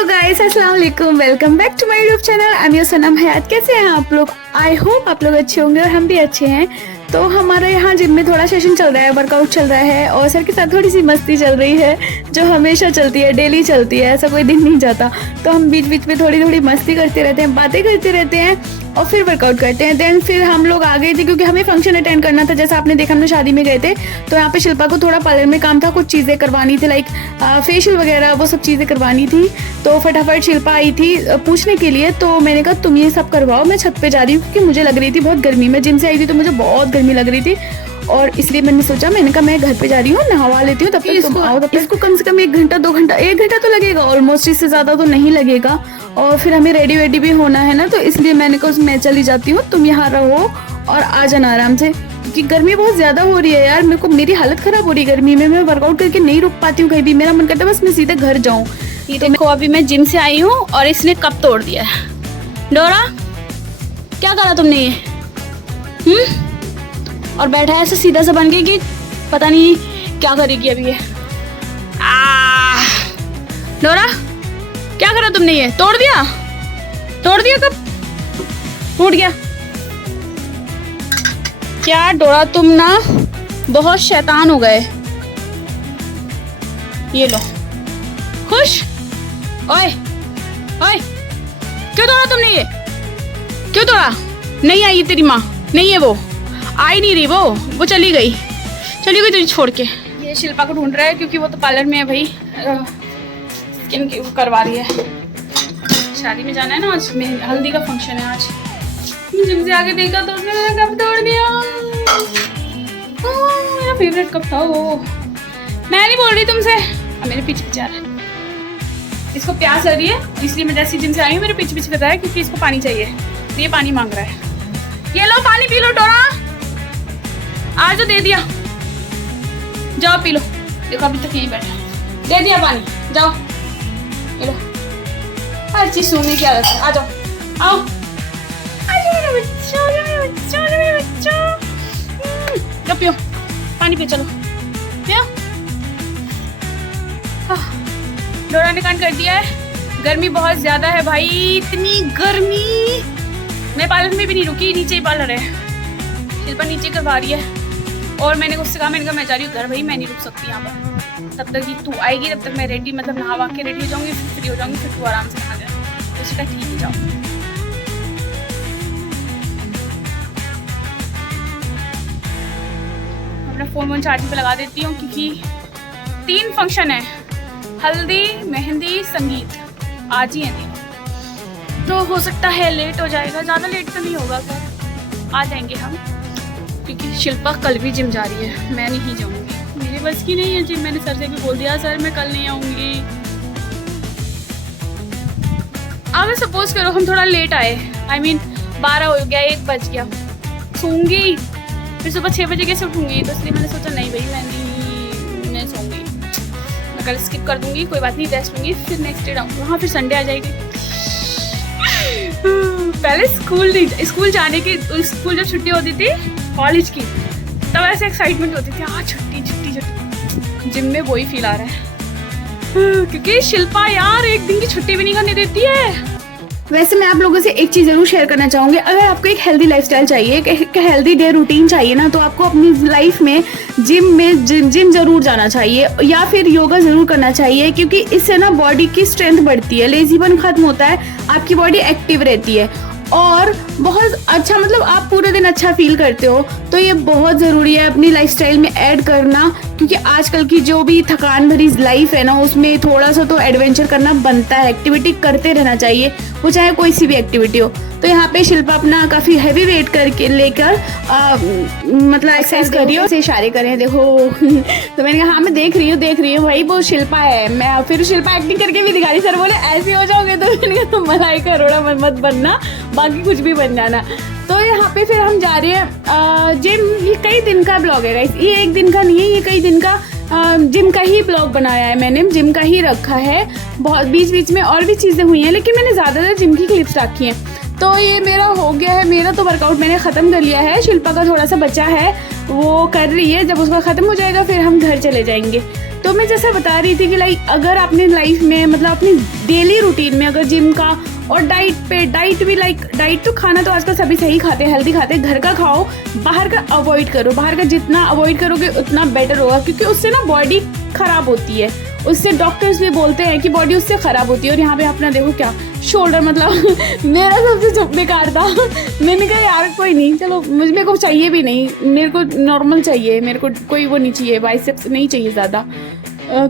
Hello guys, अस्सलाम वालेकुम। Welcome back to my YouTube channel. I am your Sanam Hayat. कैसे हैं आप लोग? आई होप आप लोग अच्छे होंगे और हम भी अच्छे हैं। तो हमारे यहाँ जिम में थोड़ा सेशन चल रहा है, वर्कआउट चल रहा है और सर के साथ थोड़ी सी मस्ती चल रही है जो हमेशा चलती है, डेली चलती है, ऐसा कोई दिन नहीं जाता। तो हम बीच बीच में थोड़ी थोड़ी मस्ती करते रहते हैं, बातें करते रहते हैं और फिर वर्कआउट करते हैं। देन फिर हम लोग आ गए थे क्योंकि हमें फंक्शन अटेंड करना था। जैसा आपने देखा, हमने शादी में गए थे तो यहाँ पे शिल्पा को थोड़ा पार्लर में काम था, कुछ चीज़ें करवानी थी, लाइक फेशियल वगैरह, वो सब चीज़ें करवानी थी। तो फटाफट शिल्पा आई थी पूछने के लिए। तो मैंने कहा तुम ये सब करवाओ, मैं छत पे जा रही हूँ क्योंकि मुझे लग रही थी बहुत गर्मी। मैं जिम से आई थी तो मुझे बहुत गर्मी लग रही थी और इसलिए मैंने सोचा, मैंने कहा मैं घर पे जा रही हूँ, नहवा लेती हूँ, तब तक तुम आओ। तब तक इसको कम से कम 1 घंटा 2 घंटा 1 घंटा तो लगेगा ऑलमोस्ट, इससे ज़्यादा तो नहीं लगेगा। और फिर हमें रेडी वेडी भी होना है ना, तो इसलिए मैंने कहा मैं चली जाती हूँ, तुम यहाँ रहो और आ जाना आराम से क्योंकि गर्मी बहुत ज़्यादा हो रही है यार। मेरी हालत ख़राब हो रही है गर्मी में। मैं वर्कआउट करके नहीं रुक पाती हूँ कहीं भी। मेरा मन करता है बस मैं सीधे घर जाऊँ। ये देखो अभी मैं जिम से आई हूँ और इसने कप तोड़ दिया है। डोरा, क्या करा तुमने ये? और बैठा है ऐसे सीधा सा बन के कि पता नहीं क्या करेगी अभी ये। डोरा, क्या करा तुमने? ये तोड़ दिया? तोड़ दिया कप? टूट गया क्या? डोरा तुम ना बहुत शैतान हो गए। ये लो, खुश? ओए ओए, क्यों तोड़ा तुमने ये? क्यों तोड़ा? नहीं आई तेरी माँ? नहीं है वो, आई नहीं रही, वो चली गई तुझे छोड़ के। ये शिल्पा को ढूंढ रहा है क्योंकि वो तो पार्लर में है भाई, स्किन की वो करवा रही है। शादी में जाना है ना आज, हल्दी का फंक्शन है आज। जिम से आके देखा तो उसने मेरा कप तोड़ दिया। मेरा फेवरेट कप था वो। मैं नहीं बोल रही तुमसे, अब मेरे पीछे पीछे आ रहा है। इसको प्यास लग रही है इसलिए मैं जैसे जिम से आई हूँ मेरे पीछे पीछे कर रहा है क्योंकि इसको पानी चाहिए, तो ये पानी मांग रहा है। ये लो पानी पी लो डोरा, आज तो दे दिया, जाओ पी लो। देखो अभी तक यहीं बैठा, दे दिया पानी, जाओ पी लो। हर चीज सुनने की आदत है। आ जाओ, आओ, मेरे बच्चों। लो पियो पानी, पियो, चलो पियो। डोरा ने कांड कर दिया है। गर्मी बहुत ज्यादा है भाई, इतनी गर्मी। मैं पार्लर में भी नहीं रुकी, नीचे ही पार्लर है, शिल्पा नीचे करवा रही है। और मैंने उससे कहा, मैंने कहा मैं जा रही हूँ घर भाई, मैं नहीं रुक सकती यहाँ पर। तब तक तू आएगी, तब तक मैं रेडी, मतलब नहा के रेडी हो जाऊंगी, फिर फ्री हो जाऊंगी, फिर तू आराम से नहा जाए। तो उसका ठीक है, जाओ। अपना फोन चार्जिंग पे लगा देती हूँ क्योंकि 3 फंक्शन है, हल्दी, मेहंदी, संगीत, आज ही है 3। तो हो सकता है लेट हो जाएगा, ज़्यादा लेट तो नहीं होगा, सर आ जाएंगे हम क्योंकि शिल्पा कल भी जिम जा रही है, मैं नहीं जाऊंगी, मेरे बस की नहीं है जिम। मैंने सर से भी बोल दिया, सर मैं कल नहीं आऊँगी। अब सपोज करो हम थोड़ा लेट आए, I mean 12 हो गया, 1 बज गया, सोऊंगी, फिर सुबह 6 बजे कैसे उठूंगी? तो इसलिए मैंने सोचा नहीं भाई, मैं सोऊंगी, मैं कल स्किप कर दूंगी, कोई बात नहीं, रेस्ट लूंगी, फिर नेक्स्ट डे आऊँगी। वहाँ फिर संडे आ जाएगी। पहले स्कूल जाने की, स्कूल जब छुट्टी होती थी कॉलेज की, तब ऐसे एक्साइटमेंट होती थी, हाँ छुट्टी। जिम में वही फील आ रहा है क्योंकि शिल्पा यार 1 दिन की छुट्टी भी नहीं करने देती है। वैसे मैं आप लोगों से एक चीज़ ज़रूर शेयर करना चाहूँगी। अगर आपको एक हेल्दी लाइफस्टाइल चाहिए, एक हेल्दी डे रूटीन चाहिए ना, तो आपको अपनी लाइफ में जिम ज़रूर जाना चाहिए या फिर योगा ज़रूर करना चाहिए क्योंकि इससे ना बॉडी की स्ट्रेंथ बढ़ती है, लेजीपन खत्म होता है, आपकी बॉडी एक्टिव रहती है और बहुत अच्छा, मतलब आप पूरे दिन अच्छा फील करते हो। तो ये बहुत ज़रूरी है अपनी लाइफस्टाइल में ऐड करना क्योंकि आजकल की जो भी थकान भरी लाइफ है ना, उसमें थोड़ा सा तो एडवेंचर करना बनता है, एक्टिविटी करते रहना चाहिए, वो चाहे कोई सी भी एक्टिविटी हो। तो यहाँ पे शिल्पा अपना काफ़ी हैवी वेट करके लेकर मतलब एक्सरसाइज कर रही हो, से इशारे करें देखो। तो मैंने कहा हाँ मैं देख रही हूँ भाई, वो शिल्पा है। मैं फिर शिल्पा एक्टिंग करके भी दिखा रही, सर बोले ऐसे हो जाओगे, तो मैंने कहा तुम मलाई का रोड़ा मत बनना, बाकी कुछ भी बन जाना। तो यहाँ पे फिर हम जा रहे हैं जिम। ये कई दिन का ब्लॉग है गाइस, ये 1 दिन का नहीं है, ये कई दिन का जिम का ही ब्लॉग बनाया है मैंने, जिम का ही रखा है। बहुत बीच बीच में और भी चीज़ें हुई हैं लेकिन मैंने ज़्यादातर जिम की क्लिप्स रखी हैं। तो ये मेरा हो गया है, मेरा तो वर्कआउट मैंने ख़त्म कर लिया है। शिल्पा का थोड़ा सा बचा है, वो कर रही है, जब उसका ख़त्म हो जाएगा फिर हम घर चले जाएंगे। तो मैं जैसे बता रही थी कि लाइक अगर आपने लाइफ में मतलब अपनी डेली रूटीन में अगर जिम का और डाइट भी लाइक डाइट तो खाना तो आजकल सभी सही खाते हैं, हेल्दी खाते हैं, घर का खाओ, बाहर का अवॉइड करो। बाहर का जितना अवॉइड करोगे उतना बेटर होगा, क्योंकि उससे ना बॉडी खराब होती है, उससे डॉक्टर्स भी बोलते हैं कि बॉडी उससे खराब होती है। और यहाँ पे अपना देखो क्या शोल्डर मतलब मेरा सबसे बेकार था। मैंने कहा यार कोई नहीं, चलो मेरे को चाहिए भी नहीं, मेरे को नॉर्मल चाहिए, मेरे को कोई वो नहीं चाहिए, बाइसेप्स नहीं चाहिए ज़्यादा,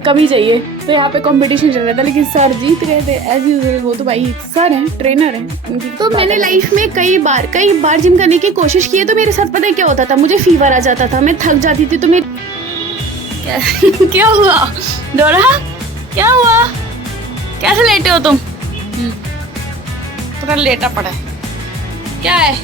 कम ही चाहिए। तो यहाँ पे कंपटीशन चल रहा था, लेकिन सर जीत रहे थे एज यूजुअल। वो तो भाई सर हैं, ट्रेनर हैं। तो मैंने लाइफ में कई बार जिम करने की कोशिश की है। तो मेरे साथ पता है क्या होता था, मुझे फीवर आ जाता था, मैं थक जाती थी। तो मैं क्या हुआ डोरा, क्या हुआ, कैसे लेटे हो तुम? पूरा लेटा पड़ा है, क्या है?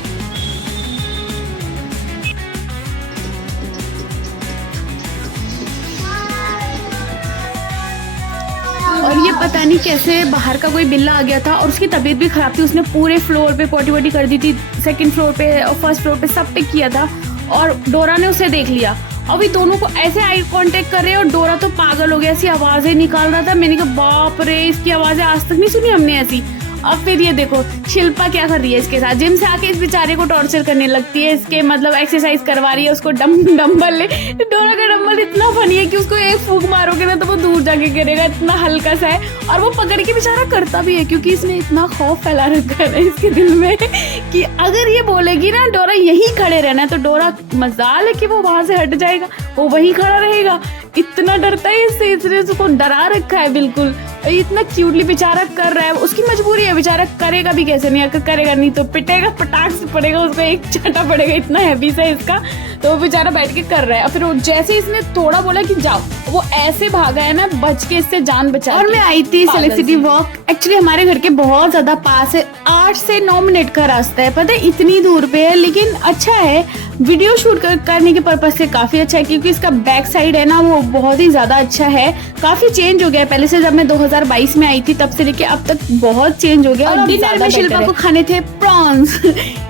और ये पता नहीं कैसे बाहर का कोई बिल्ला आ गया था और उसकी तबीयत भी खराब थी। उसने पूरे फ्लोर पे पोटी वोटी कर दी थी, सेकंड फ्लोर पे और फर्स्ट फ्लोर पे सब पे किया था। और डोरा ने उसे देख लिया। अभी दोनों को ऐसे आई कांटेक्ट कर रहे हैं और डोरा तो पागल हो गया, ऐसी आवाजें निकाल रहा था। मैंने कहा बाप रे, इसकी आवाजें आज तक नहीं सुनी हमने ऐसी। अब फिर ये देखो शिल्पा क्या कर रही है इसके साथ, जिम से आके इस बेचारे को टॉर्चर करने लगती है, इसके मतलब एक्सरसाइज करवा रही है उसको। डंबल ले, डोरा का डंबल इतना फनी है कि उसको एक फूंक मारोगे ना तो वो दूर जाके गिरेगा, इतना हल्का सा है। और वो पकड़ के बेचारा करता भी है, क्योंकि इसने इतना खौफ फैला रखा है इसके दिल में कि अगर ये बोलेगी ना डोरा यहीं खड़े रहना है, तो डोरा मजाल है कि वो वहां से हट जाएगा, वो वहीं खड़ा रहेगा। इतना डरता है इससे, इसने उसको डरा रखा है बिल्कुल। इतना क्यूटली बेचारा कर रहा है, उसकी मजबूरी है, बेचारा करेगा भी कैसे नहीं, अगर करेगा नहीं तो पिटेगा, पटाख से पड़ेगा, उसको एक चटा पड़ेगा, इतना हैवी सा इसका। तो वो बेचारा बैठ के कर रहा है। और फिर जैसे इसने थोड़ा बोला कि जाओ, वो ऐसे भागा है ना, बच के इससे जान बचा। और मैं आई थी सिलेक्ट सिटी वॉक, एक्चुअली हमारे घर के बहुत ज्यादा पास है, 8 से 9 मिनट का रास्ता है, पता है इतनी दूर पे है, लेकिन अच्छा है, वीडियो शूट करने के पर्पज से काफी अच्छा है, क्योंकि इसका बैक साइड है ना वो बहुत ही ज्यादा अच्छा है। काफी चेंज हो गया है पहले से, जब मैं 2022 में आई थी तब से लेके अब तक बहुत चेंज हो गया। और डिनर में शिल्पा को खाने थे प्रॉन्स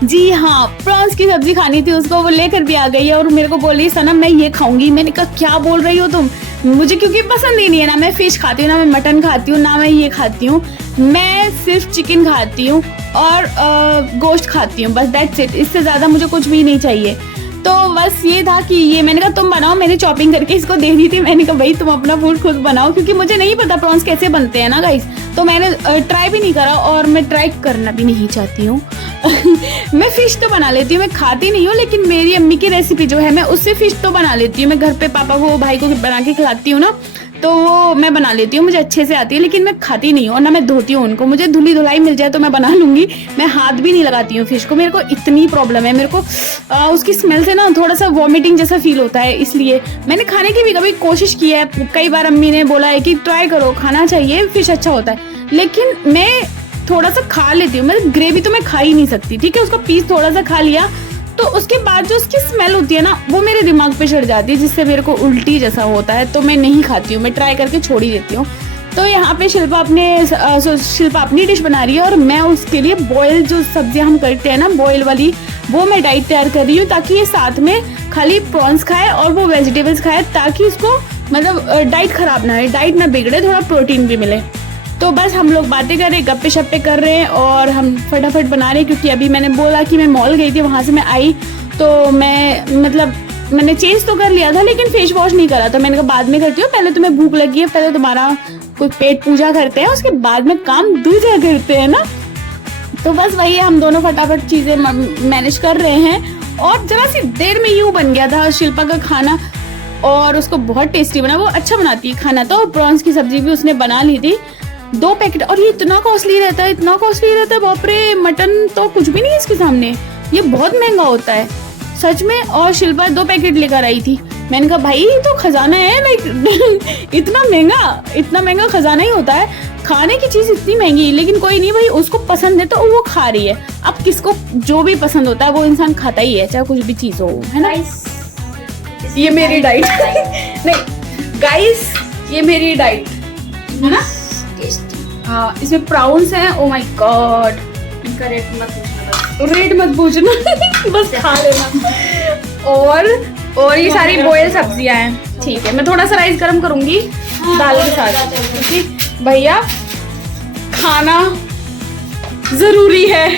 जी हाँ, प्रॉन्स की सब्जी खानी थी उसको, वो लेकर भी आ गई है और मेरे को बोल रही सनम मैं ये खाऊंगी। मैंने कहा क्या बोल रही हो तुम, मुझे क्योंकि पसंद ही नहीं है, ना मैं फिश खाती हूँ, ना मैं मटन खाती हूँ, ना मैं ये खाती हूँ, मैं सिर्फ चिकन खाती हूँ और गोश्त खाती हूँ, बस दैट्स इट, इससे ज्यादा मुझे कुछ भी नहीं चाहिए। तो बस ये था कि ये मैंने कहा तुम बनाओ, मैंने चॉपिंग करके इसको दे दी थी। मैंने कहा भाई तुम अपना फूड खुद बनाओ, क्योंकि मुझे नहीं पता प्रॉन्स कैसे बनते हैं ना गाइस, तो मैंने ट्राई भी नहीं करा और मैं ट्राई करना भी नहीं चाहती हूँ। मैं फिश तो बना लेती हूँ, मैं खाती नहीं हूँ, लेकिन मेरी अम्मी की रेसिपी जो है मैं उससे फिश तो बना लेती हूँ। मैं घर पे पापा को भाई को बना के खिलाती हूँ ना, तो वो मैं बना लेती हूँ, मुझे अच्छे से आती है, लेकिन मैं खाती नहीं हूँ और ना मैं धोती हूँ उनको। मुझे धुली धुलाई मिल जाए तो मैं बना लूंगी, मैं हाथ भी नहीं लगाती हूँ फिश को। मेरे को इतनी प्रॉब्लम है, मेरे को उसकी स्मेल से ना थोड़ा सा वॉमिटिंग जैसा फील होता है, इसलिए मैंने खाने की भी कभी कोशिश की है। कई बार अम्मी ने बोला है कि ट्राई करो, खाना चाहिए, फिश अच्छा होता है, लेकिन मैं थोड़ा सा खा लेती हूँ। मतलब ग्रेवी तो मैं खा ही नहीं सकती, ठीक है, उसका पीस थोड़ा सा खा लिया, तो उसके बाद जो उसकी स्मेल होती है ना वो मेरे दिमाग पे चढ़ जाती है, जिससे मेरे को उल्टी जैसा होता है, तो मैं नहीं खाती हूँ, मैं ट्राई करके छोड़ ही देती हूँ। तो यहाँ पे शिल्पा अपनी डिश बना रही है और मैं उसके लिए बॉयल जो सब्जियां हम करते हैं ना बॉयल वाली, वो मैं डाइट तैयार कर रही हूँ, ताकि ये साथ में खाली प्रॉन्स खाए और वो वेजिटेबल्स खाए, ताकि उसको मतलब डाइट खराब ना है, डाइट ना बिगड़े, थोड़ा प्रोटीन भी मिले। तो बस हम लोग बातें कर रहे, गप्पे शप्पे कर रहे हैं और हम फटाफट बना रहे हैं, क्योंकि अभी मैंने बोला कि मैं मॉल गई थी, वहाँ से मैं आई तो मैंने चेंज तो कर लिया था, लेकिन फेस वॉश नहीं करा, तो मैंने कहा बाद में करती हूँ, पहले तुम्हें भूख लगी है, पहले तुम्हारा कुछ पेट पूजा करते हैं, उसके बाद में काम दूसरा करते हैं ना। तो बस वही हम दोनों फटाफट चीज़ें मैनेज कर रहे हैं। और जरा सी देर में यूँ बन गया था शिल्पा का खाना, और उसको बहुत टेस्टी बना, वो अच्छा बनाती है खाना। तो प्रॉन्स की सब्जी भी उसने बना ली थी, 2 पैकेट, और ये इतना कॉस्टली रहता है, इतना कॉस्टली रहता है, बाप रे, मटन तो कुछ भी नहीं है इसके सामने, ये बहुत महंगा होता है सच में। और शिल्पा 2 पैकेट लेकर आई थी, मैंने कहा भाई ये तो खजाना है, लाइक इतना महंगा खजाना ही होता है, खाने की चीज इतनी महंगी, लेकिन कोई नहीं भाई, उसको पसंद है तो वो खा रही है। अब किसको जो भी पसंद होता है वो इंसान खाता ही है, चाहे कुछ भी चीज हो, है ना। ये मेरी डाइट नहीं गाइस, ये मेरी डाइट है ना। हाँ, इसमें प्राउंस हैं, ओ माय गॉड, इनका रेट मत पूछना, बस खा लेना। और और ये सारी बॉयल सब्जियां हैं। ठीक है, मैं थोड़ा सा राइस गर्म करूंगी दाल के साथ, क्योंकि भैया खाना जरूरी है।